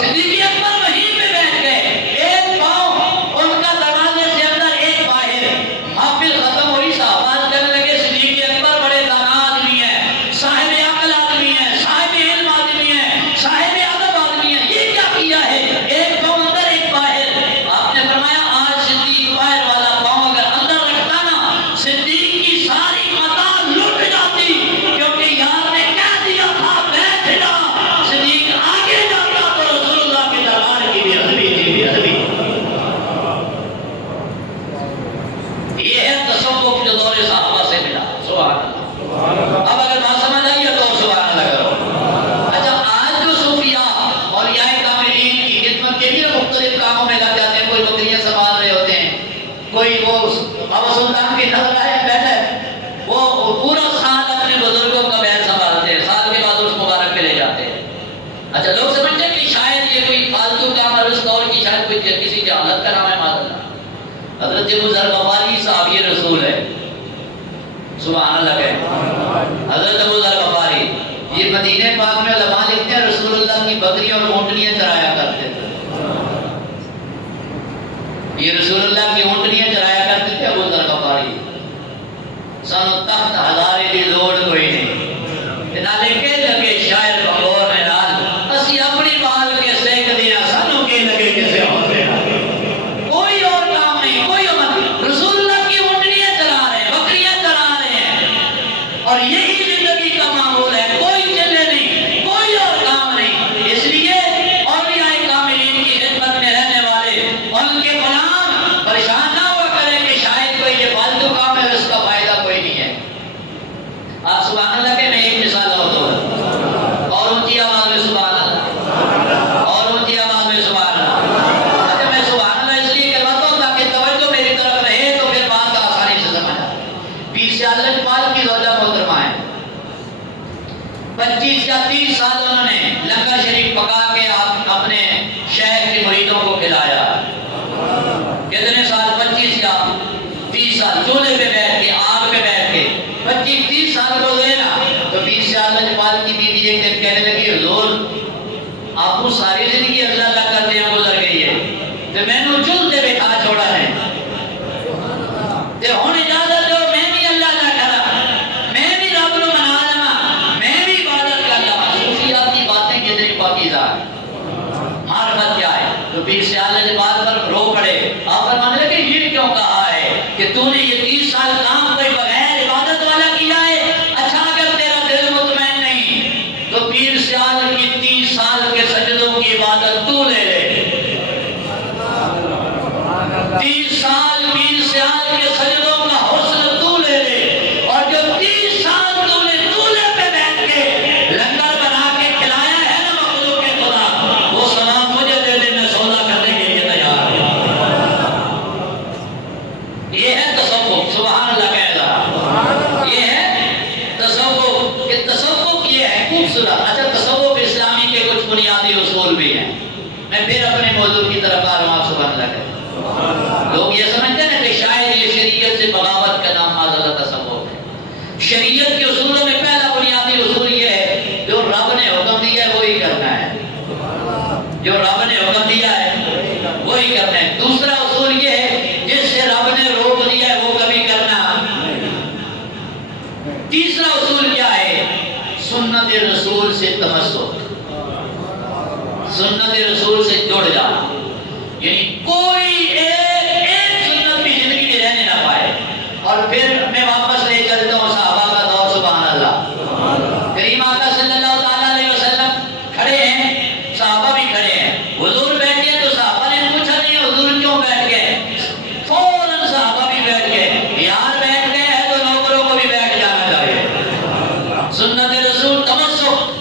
صدیق اکبر وہیں پہ بیٹھ گئے، ایک پاؤں ان کا دروازے سے اندر، ایک باہر۔ محفل ختم ہوئی، صحابہ کہنے لگے صدیق اکبر بڑے دانا آدمی ہیں، صاحب عقل آدمی ہیں، صاحب علم آدمی ہیں، صاحب ادب آدمی ہیں، یہ کیا کیا ہے؟ ایک پاؤں اندر ایک باہر۔ آپ نے فرمایا آج صدیق باہر والا پاؤں اگر اندر رکھتا نا، صدیق کی ساری متاع لٹ جاتی، کیونکہ یار نے کہہ دیا تھا بیٹھ جا۔ صدیق آگے جاتا تو رسول اللہ کے دربار کی بے ادبی تھی، بے ادبی۔ یہ ہے تصوف جو دور صحابہ سے ملا، سبحان اللہ۔ اب اگر بات سمجھ آئی ہے تو سبحان اللہ کرو۔ اچھا آج جو صوفیاء اولیاء کاملین کی خدمت کے لیے مختلف کاموں میں لگ جاتے ہیں، کوئی بکریاں سنبھال رہے ہوتے ہیں، کوئی وہ بابا سلطان کی نظر آئے بیٹھا ہے، وہ پورا سال اپنے بزرگوں کا بیت سنبھالتے ہیں، سال کے بعد اس مبارک پہ لے جاتے ہیں۔ اچھا لوگ سمجھتے ہیں کہ شاید یہ کوئی فالتو کام ہے، اس دور کی شاید کوئی کسی جہالت کا نام ہے، معاذ اللہ۔ حضرت ابو ذر غفاری صحابی رسول ہے، سبحان اللہ کہے۔ حضرت ابو ذر غفاری یہ مدینہ پاک میں علماء لکھتے ہیں رسول اللہ کی بکریاں اور اونٹنیاں چرایا کرتے تھے، یہ رسول اللہ کی اونٹنیاں چرایا کرتے تھے ابو ذر غفاری۔ سن تخت ہزارے دی لوڑ کوئی نہیں، نالے کے لگے شاعر بغور میں نال، اسی اپنی بال کے سینک دیا، سانوں کے لگے کسے اور دے نال۔ کوئی اور کام نہیں، کوئی عمل، رسول اللہ کی اونٹنیاں چلا رہے ہیں، بکریاں چلا رہے ہیں، اور یہی زندگی کا معمول ہے، کوئی چلے نہیں، کوئی اور کام نہیں۔ اس لیے اولیاء کاملین کی خدمت میں رہنے والے ان کے غلام پریشان نہ ہوا کریں کہ شاید کوئی یہ فالتو کام ہے، اس کا فائدہ کوئی نہیں ہے۔ 30 سال انہوں نے لنگر شریف پکا کے اپنے شہر کے مریدوں کو کھلایا. کتنے سال؟ 25 یا 30 سال چولہے پہ بیٹھ کے، آگ پہ بیٹھ کے 25-30 سال ہو گئے نا. تو 20 سال میں بعد کی بیوی ایک دن کہنے لگی حضور آپ کو ساری زندگی اللہ اللہ کرتے ہیں گزر گئی ہے تو میں نے چولہے پہ کھا چھوڑا ہے تے ہن اجازت دو میں بھی اللہ اللہ کرا، میں بھی رب نو منا لواں، میں بھی عبادت کر لواں. صوفیات کی باتیں کتنی پاکیزہ ہیں. معرفت کیا ہے؟ تو پیر سے اللہ نے بات پر رو پڑے. آپ فرمانے لگے یہ کیوں کہا ہے کہ تو نے یہ 30 سال کام کوئی بغیر عبادت والا کیا ہے؟ اچھا اگر تیرا دل مطمئن نہیں تو پیر سیال کی 30 سال کے سجدوں کی عبادت تو لے لے. 30 سال پیر سیال کے سجدوں کا حسن تو لے لے. اور جب 30 سال تو نے چولہے پہ بیٹھ کے لنگر بنا کے کھلایا ہے نا مخلوق کے خدا، وہ سلام مجھے دے دے، میں سودا کرنے کے لیے تیار ہوں. یہ ہے تصوف. سبحان اللہ کہنا یہ ہے تصوف. کہ تصوف یہ ہے خوبصورت. اچھا تصوف اسلامی کے کچھ بنیادی اصول بھی ہیں. میں پھر اپنے موضوع کی طرف آ رہا ہوں. آپ سبحان اللہ کہتے لوگ یہ سمجھتے ہیں کہ شاید یہ شریعت سے بغاوت کا نام معذلہ تصوف ہے. شریعت کے اصولوں میں پہلا بنیادی اصول یہ ہے جو رب نے حکم دیا ہے وہی کرنا ہے. جو رب نے حکم دیا ہے وہی کرنا ہے. دوسرا اصول یہ ہے جس سے رب نے روک دیا ہے وہ کبھی کرنا. تیسرا اصول کیا ہے؟ سنت رسول سے تمسک، سنت رسول سے جڑ جانا. یعنی کوئی ایک سنت بھی زندگی میں رہنے نہ پائے. اور پھر میں واپس لے چلتا ہوں صحابہ کا دور. سبحان اللہ. کریم آقا صلی اللہ تعالیٰ علیہ وسلم کھڑے ہیں، صحابہ بھی کھڑے ہیں. حضور بیٹھے تو صحابہ نے پوچھا نہیں حضور کیوں بیٹھ گئے؟ فوراً صحابہ بھی بیٹھ گئے. یار بیٹھ گئے ہیں تو نوکروں کو بھی بیٹھ جانا چاہیے. سنت رسول تمسک.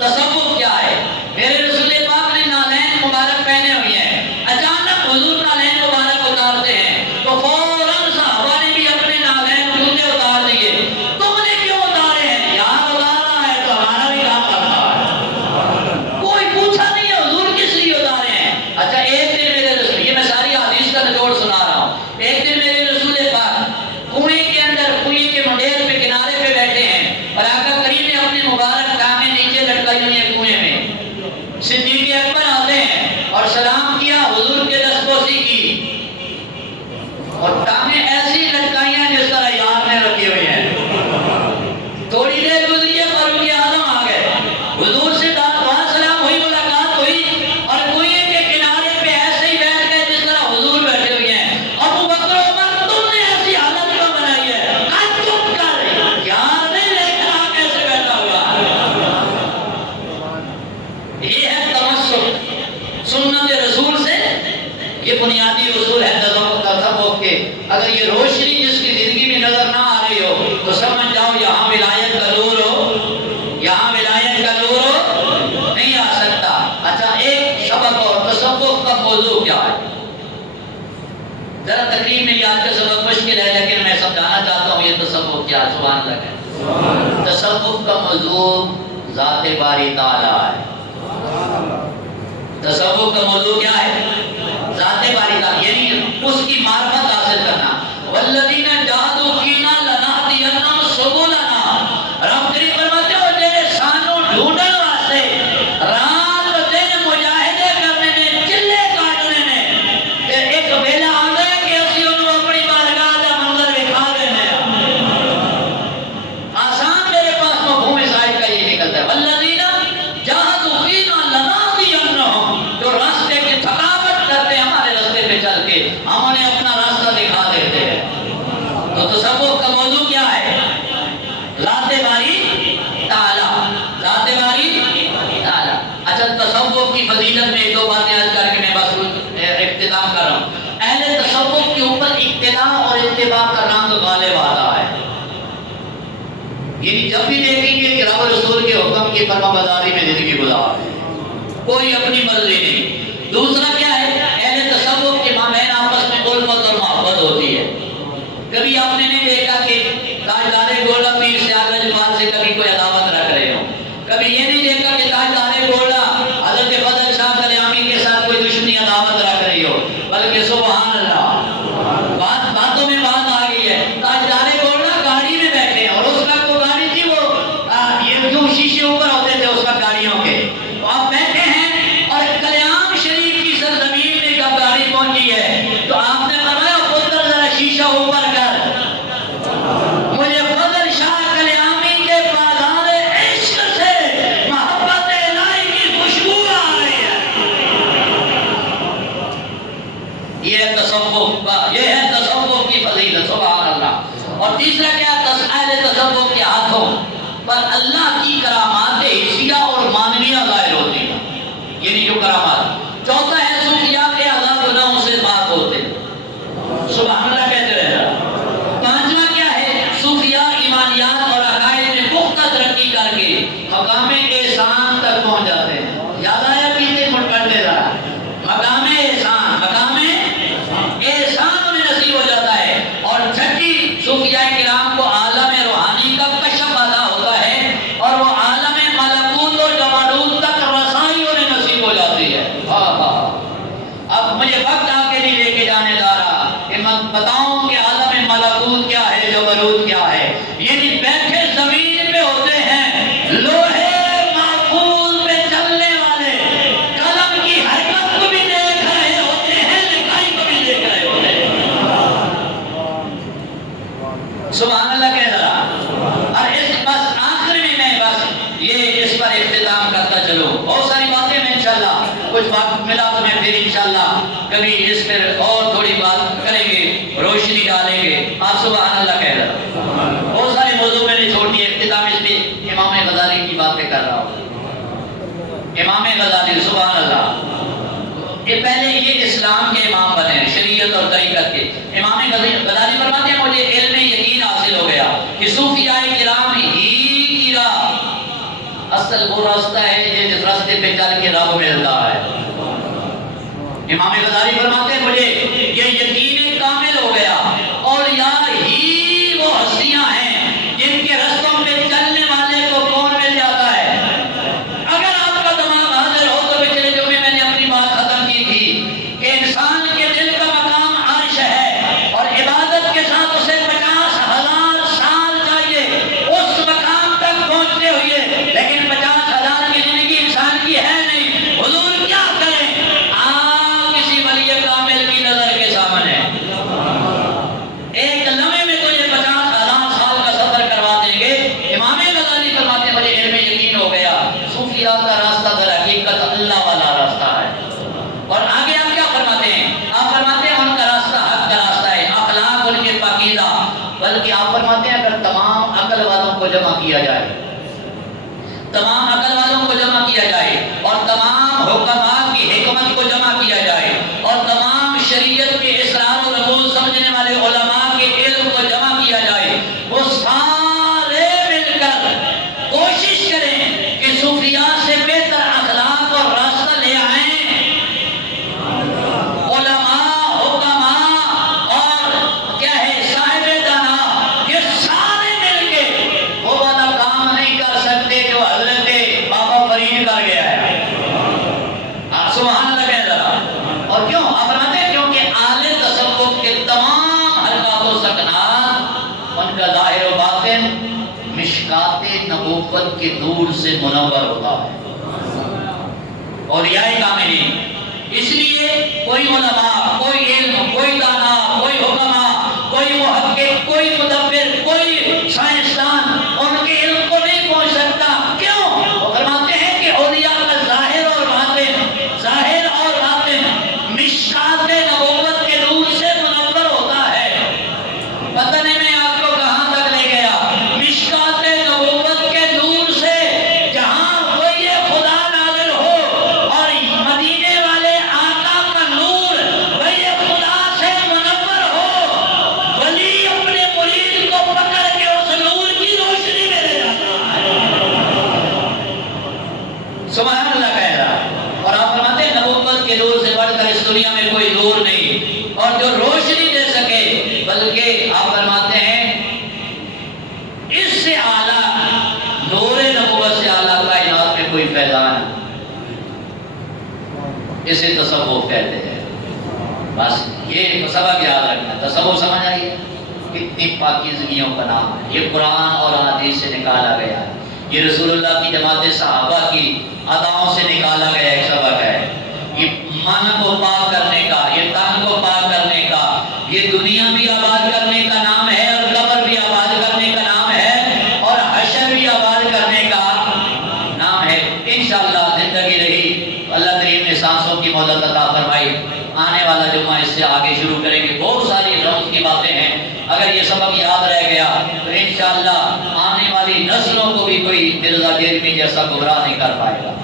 تصوف کیا ہے؟ میرے رسول پاک نے نالین مبارک پہنے ہوئے ہیں. اچانک حضور نالین مبارک اتارتے ہیں تو فوراً صحابہ نے بھی اپنے نالین جوتے اتار دیے. تم نے کیوں اتارے ہیں؟ یار اتارنا ہے تو ہمارا بھی کام کرنا ہے. کوئی پوچھا نہیں ہے حضور کس لیے اتارے ہیں. اچھا ایک دن میرے رسول، یہ میں ساری حدیث کا نچوڑ سنا رہا ہوں. ایک دن میرے رسول پاک کنویں کے اندر، کنویں کے منڈیر پہ کنارے پہ بیٹھے ہیں اور آقا کریم نے اپنے مبارک ٹانگیں نیچے لٹکائی ہوئی ہیں کنویں میں. صدیق اکبر آتے ہیں اور سلام کیا، حضور کے دستبوسی کی اور ٹانگیں ایسی لٹکائی ہیں جس طرح یار نے رکھی ہوئی ہیں. تھوڑی دیر گزری ہے فاروق اعظم آ گئے. حضور سے وہاں سلام ہوئی، ملاقات ہوئی اور کنویں کے کنارے پہ ایسے ہی بیٹھ گئے جس طرح حضور بیٹھے ہوئے ہیں. ابو بکر عمر تم نے ایسی حالت کیوں بنائی ہے؟ چپ کر، یار نہیں لے کر آ کیسے بیٹھا ہوا. یہ ہے تمسک سنت رسول سے. یہ بنیادی اصول ہے تصوف کے. اگر یہ روشنی جس کی زندگی میں نظر نہ آ رہی ہو تو سمجھ جاؤ یہاں ولایت کا نور ہو، یہاں ولایت کا نور ہو نہیں آ سکتا. اچھا ایک سبق اور تصوف کا موضوع کیا ہے؟ ذرا تقریب میں یاد کا سبق مشکل ہے لیکن میں سمجھانا چاہتا ہوں یہ تصوف کیا. سبحان اللہ ہے. تصوف کا موضوع ذات باری تعالیٰ ہے. تصوف کا موضوع کیا ہے؟ ذات باری تعالیٰ، یعنی اس کی معرفت حاصل کرنا. والذین جاہدوا فینا لنہدینہم سبلنا. رب کریم فرماتے ہو تیرے سانوں ڈھونڈن واسطے رات و دن مجاہدے کرنے میں، چلے کاٹنے میں. ایک ویلا آتا ہے کہ اسی انہوں اپنی بارگاہ کا منظر دکھا دینے. آسان میرے پاس مفہوم صاحب کا یہ نکلتا ہے. والذین جاہدوا فینا لنہدینہم. جو راستے کی تھکاوٹ کرتے ہیں ہمارے راستے پہ چل کے، ہم انہیں اپنا راستہ دکھا دیتے ہیں. تو تصوف کا موضوع کیا ہے؟ ذات باری تعالیٰ. ذات باری تعالیٰ. اچھا تصوف کی فضیلت میں دو باتیں عرض کر کے میں بس اختتام کر رہا ہوں. اہل تصوف کے اوپر اقتداء اور اتباع کا رنگ غالب آتا ہے. یعنی جب بھی دیکھیں گے کہ رب رسول کے حکم کی فرما برداری میں زندگی گزار ہے، کوئی اپنی مرضی نہیں. دوسرا کیا ہے؟ اہل تصوف کے مابین آپس میں الفت اور محبت ہوتی ہے. کبھی آپ نے نہیں دیکھا کہ تاجدار گولڈا پیر سے آگے جماعت سے کبھی کوئی عداوت رکھ رہے ہو. کبھی یہ نہیں دیکھا اور تیسرا کیا؟ اہل تصوف کے ہاتھوں پر اللہ کی کرامات حسیہ اور معنویہ ظاہر ہوتی ہیں، یعنی جو کرامات۔ چوتھا ہے صوفیاء کے اللہ گناہوں سے پاک ہوتے ہیں، سبحان اللہ کہتے رہنا۔ پانچواں کیا ہے؟ صوفیاء ایمانیات اور عقائد میں پختہ ترقی کر کے مقام احسان تک پہنچ جاتے ہیں۔ یاد آیا پیچھے مڑ کر دے رہا، مقام احسان، مقام احسان انہیں نصیب ہو جاتا ہے۔ اور چھٹی، صوفیاء کرام کو عالم روحانی کا کشف عطا ہوتا ہے اور وہ عالم ملکوت اور جبروت تک رسائی انہیں نصیب ہو جاتی ہے۔ اب مجھے وقت آگے نہیں لے کے جانے جا رہا کہ میں بتاؤں کہ عالم ملکوت کیا ہے، جبروت کیا ہے۔ یعنی بیٹھے زمین پہ ہوتے ہیں، لوہے محفوظ پہ چلنے والے، قلم کی حرکت کو بھی دیکھ رہے ہوتے ہیں، لکھائی کو بھی دیکھ رہے ہوتے ہیں۔ سبحان اللہ کہہ رہا۔ اور اس بس آخر میں بس یہ اس پر اختتام کرتا چلوں، بہت ساری باتیں میں انشاءاللہ کچھ وقت ملا تو میں پھر انشاءاللہ کبھی اس پر اور تھوڑی بات کریں گے، روشنی ڈالیں گے۔ آپ سبحان اللہ کہہ رہا۔ بہت سارے موضوع میں نے چھوڑ دیے، اختتام اس پہ امام غزالی کی باتیں کر رہا ہوں۔ امام غزالی سبحان اللہ، یہ پہلے یہ اسلام کے امام بنے ہیں، شریعت اور طریقت کے۔ امام غزالی فرماتے ہیں مجھے علم یقین حاصل ہو گیا کہ صوفیاء کرام ہی کی راہ اصل وہ راستہ ہے جس راستے پہ چل کے رب ملتا ہے۔ امام غزالی فرماتے ہیں مجھے یہ یقین کامل ہو گیا، اولیاء ہی وہ ہستیاں ہیں جن کے رستوں پہ چلنے والے کو کون مل جاتا ہے۔ اگر آپ کا دماغ حاضر ہو تو پچھلے جمعے میں نے اپنی بات ختم کی تھی کہ انسان کے دل کا مقام عرش ہے اور عبادت کے ساتھ اسے 50,000 سال چاہیے اس مقام تک پہنچتے ہوئے، لیکن 50,000 کی زندگی انسان کی ہے نہیں۔ حضور کیا کریں؟ کسی ولی کامل کی نظر کے سامنے ایک لمحے میں تجھے 50,000 سال کا سفر کروا دیں گے۔ امام غزالی فرماتے ہیں مجھے علم یقین ہو گیا، صوفیاء کا راستہ در حقیقت اللہ والا راستہ ہے۔ اور آگے آپ کیا فرماتے ہیں؟ آپ فرماتے ہیں ان کا راستہ حق کا راستہ ہے، اخلاق ان کے پاکیزہ، بلکہ آپ فرماتے ہیں اگر تمام عقل والوں کو جمع کیا جائے، تمام عقل والوں کو جمع کیا جائے اور تمام حکماء کی حکمت کو جمع کیا جائے اور تمام شریعت کے اسرار و رموز سمجھنے والے علماء کے علم کو جمع کیا جائے، وہ سارے مل کر کوشش کریں کہ صوفیاء سے بہتر اخلاق اور راستہ لے آئیں۔ علماء، حکماء اور کیا ہے صاحب دانا، یہ سارے مل کے وہ والا کام نہیں کر سکتے جو حضرت بابا فرید کر گیا ہے۔ سبحان اللہ کہہ رہا۔ اور کیوں؟ آپ فرماتے ہیں کیونکہ اہل تصوف کے تمام حرکات و سکنات ان کا ظاہر و باطن مشکات نبوت کے نور سے منور ہوتا ہے۔ اولیاء کاملین، اس لیے کوئی علماء، کوئی علم، کوئی دانا، کوئی حکماء، کوئی محقق، کوئی مدبر، کوئی سائنسدان ان کے علم کو نہیں پہنچ سکتا۔ کیوں؟ وہ فرماتے ہیں کہ اولیاء کا ظاہر اور باطن مشکات نبوت کے نور سے منور ہوتا ہے۔ پتہ نہیں میں آپ کو کہاں تک لے گیا، مشکات نبوت کے نور سے جہاں وہی خدا نازل ہو اور مدینے والے آقا کا نور وہی خدا سے منور ہو، ولی اپنے مرید کو پکڑ کے اس نور کی روشنی میں لے جاتا ہے۔ سبحان اللہ کہہ رہا۔ اور آپ فرماتے ہیں نبوت کے نور سے بڑھ کر اس دنیا میں کوئی نور نہیں اور جو روشنی دے سکے، بلکہ آپ فرماتے ہیں اس سے اعلیٰ نور نبوت سے اعلیٰ کائنات میں کوئی فیضان، اسے تصوف کہتے ہیں۔ بس یہ سبق یاد رکھنا، تصوف سمجھ آئیے کتنی پاکیزگیوں کا نام ہے، یہ قرآن اور حدیث سے نکالا گیا ہے، یہ رسول اللہ کی جماعت صحابہ کی اداؤں سے نکالا گیا ایک سبق ہے۔ یہ من کو پاک کرنے کا، یہ تن کو پاک کرنے کا، یہ دنیا بھی آباد کرنے کا نام ہے اور قبر بھی آباد کرنے کا نام ہے اور حشر بھی آباد کرنے کا نام ہے۔ انشاءاللہ زندگی رہی، اللہ کریم نے سانسوں کی مہلت عطا فرمائی، آنے والا جمعہ اس سے آگے شروع کریں گے۔ بہت ساری روز کی باتیں ہیں، اگر یہ سبق یاد رہ گیا تو انشاءاللہ آنے والی نسلوں کو بھی کوئی مرزا جیلمی جیسا گمراہ نہیں کر پائے گا۔